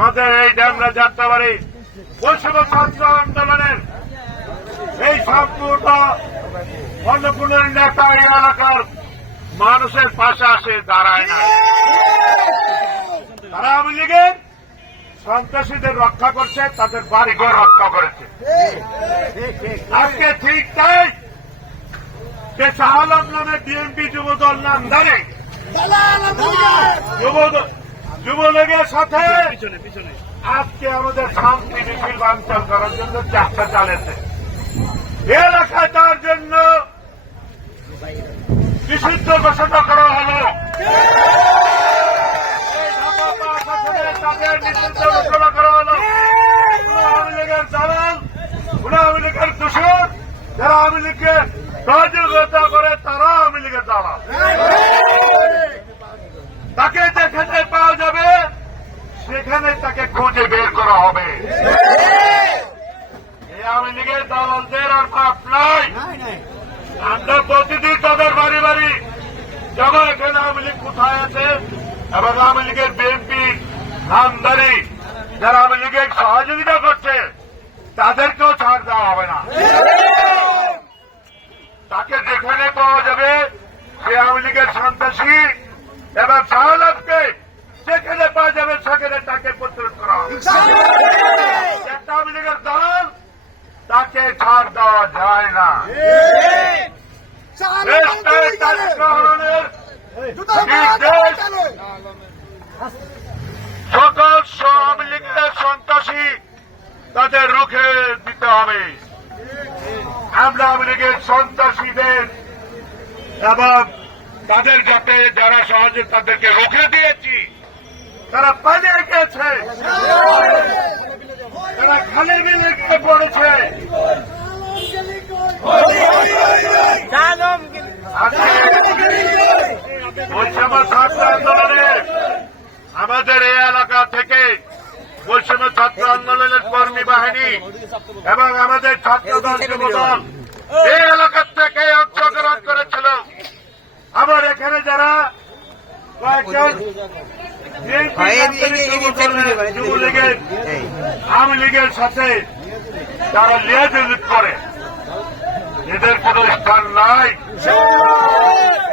আমাদের এই ড্যামরা যাত্রাবাড়ি বৈষম্য ছাত্র আন্দোলনের এই সম্পূর্ণ অন্নপূর্ণের নেতা এই এলাকার মানুষের পাশে আসে, দাঁড়ায় না। তারা আওয়ামী লীগের সন্ত্রাসীদের রক্ষা করছে, তাদের বাড়িঘর রক্ষা করেছে। আজকে ঠিক তাই যে শাহালম নামে বিএনপি যুবদল নামধারী। যুব- যুবলীগের সাথে আজকে আমাদের শান্তি মিছিল বাঞ্চল করার জন্য চেষ্টা চালাচ্ছে এ এলাকায় তার জন্য নিষিদ্ধ ঘোষণা করা হল। এই ঢাকা তাদের নিষিদ্ধ ঘোষণা করা হলো। কোন আওয়ামী লীগের দালাল আওয়ামী লীগের দূষণ যারা আওয়ামী লীগকে সহযোগিতা করে তারা আওয়ামী লীগের দালাল। তাকে যেখানে পাওয়া যাবে সেখানে তাকে খুঁজে বের করা হবে। আওয়ামী লীগের দালালদের আর পাপ নাই। আমরা প্রতিদিন তাদের বাড়ি বাড়ি যাব। এখানে আওয়ামী লীগ কোথায় আছে? এবং আওয়ামী লীগের বিএনপি নামদারি যারা আওয়ামী লীগের সহযোগিতা করছে তাদেরকেও ছাড় দেওয়া হবে না তাকে যেখানে পাওয়া যাবে সে আওয়ামী লীগের সন্ত্রাসী এবং শাহলাভকে যেখানে পাওয়া যাবে সেখানে তাকে প্রতিরোধ করা হবে একটা আওয়ামী লীগের দল তাকে ছাড় দেওয়া যায় না সকল আওয়ামী সন্ত্রাসী তাদের রুখে দিতে হবে আমরা আওয়ামী লীগের সন্ত্রাসীদের এবং তাদের যাতে যারা সহজে তাদেরকে রুখে দিয়েছি। তারা পালিয়ে গেছে তারা খালি বিলে গিয়ে পড়েছে। আমাদের এই এলাকা থেকে বৈষম্য ছাত্র আন্দোলনের কর্মী বাহিনী এবং আমাদের ছাত্র দল যুবদল এই এলাকার থেকে অংশগ্রহণ করেছিল। আবার এখানে যারা কয়েকজন যুবলীগের আওয়ামী লীগের সাথে তারা লিয়াজুলিত করে এদের কোন স্থান নাই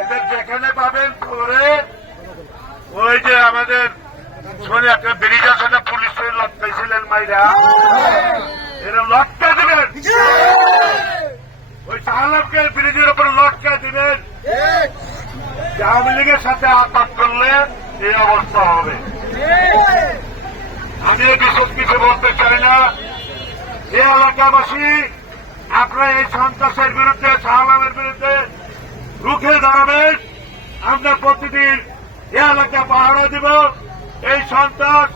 এদের যেখানে পাবেন করে ওই যে আমাদের শুনে একটা ব্রিজ আছে না পুলিশের লটকাইছিলেন মাইরা এরা লটকা দিবেন ওই শাহলাভকে ব্রিজের উপর লটকা দিবেন যে আওয়ামী লীগের সাথে আঘাত করলে এই অবস্থা হবে। আমি বিশেষ কিছু বলতে চাই না। এই এলাকাবাসী আপনারা এই সন্ত্রাসের বিরুদ্ধে শাহলামের বিরুদ্ধে রুখে দাঁড়াবেন। আমরা প্রতিদিন এ এলাকা পাহারা দিব। এই সন্ত্রাস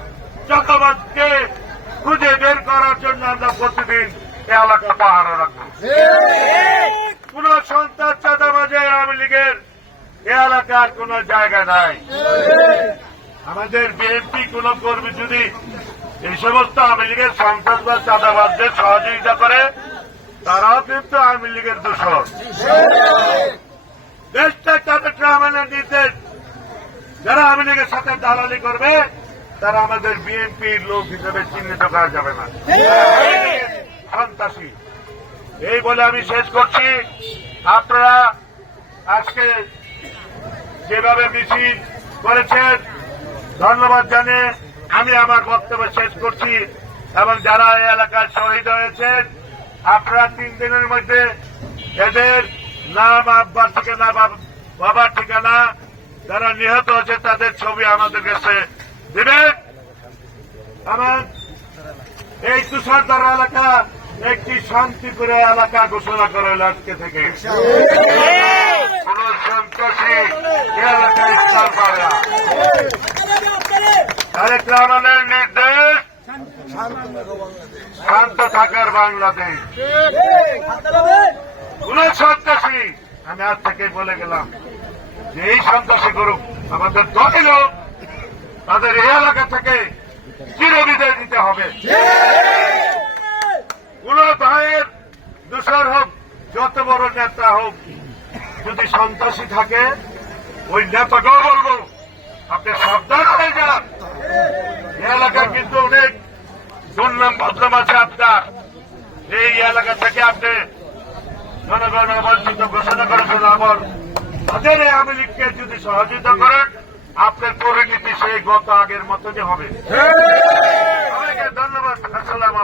চক্রবাদকে খুঁজে বের করার জন্য আমরা প্রতিদিন এ এলাকা পাহারা রাখব। কোন সন্ত্রাস চাঁদাবাজে আওয়ামী লীগের এ এলাকার কোন জায়গা নাই। আমাদের বিএনপি কোন কর্মী যদি এই সমস্ত আওয়ামী লীগের সন্ত্রাসবাদ চাঁদাবাদদের সহযোগিতা করে, তারাও কিন্তু আওয়ামী লীগের দূষণ দেশটা তাদের রহমানের নির্দেশ যারা আওয়ামী লীগের সাথে দালালি করবে, তারা আমাদের বিএনপির লোক হিসেবে চিহ্নিত করা যাবে না। সন্ত্রাসী। এই বলে আমি শেষ করছি। আপনারা আজকে যেভাবে মিছিল করেছেন, ধন্যবাদ জানিয়ে আমি আমার বক্তব্য শেষ করছি এবং যারা এই এলাকায় শহীদ হয়েছেন, আপনারা তিন দিনের মধ্যে এদের নাম আব্বার ঠিকানা বাবার ঠিকানা যারা নিহত হয়েছে তাদের ছবি আমাদের কাছে দেবেন। আমার এই তুষারদার এলাকা একটি শান্তিপুর এলাকা ঘোষণা করা হলো আজকে থেকে। রহমানের নির্দেশ, শান্ত থাকার বাংলাদেশ। কোন সন্ত্রাসী। আমি আজ থেকে বলে গেলাম যে এই সন্ত্রাসী গ্রুপ আমাদের দলের তাদের এই এলাকা থেকে চিরবিদায় দিতে হবে। কোন ভাইয়ের দোষর হোক যত বড় নেতা হোক সন্ত্রাসী থাকে ওই নেতাকেও বলব আপনি সাবধান হয়ে যান। এই এলাকার কিন্তু দুর্নাম বদনাম আছে আপনার। এই এলাকা থেকে আপনি জনগণ অবঞ্চিত ঘোষণা করে ফেলো আমার তাদের এই আওয়ামী লীগকে যদি সহযোগিতা করেন আপনার পরিণতি সেই গত আগের মতো যে হবে ধন্যবাদ। আসসালাম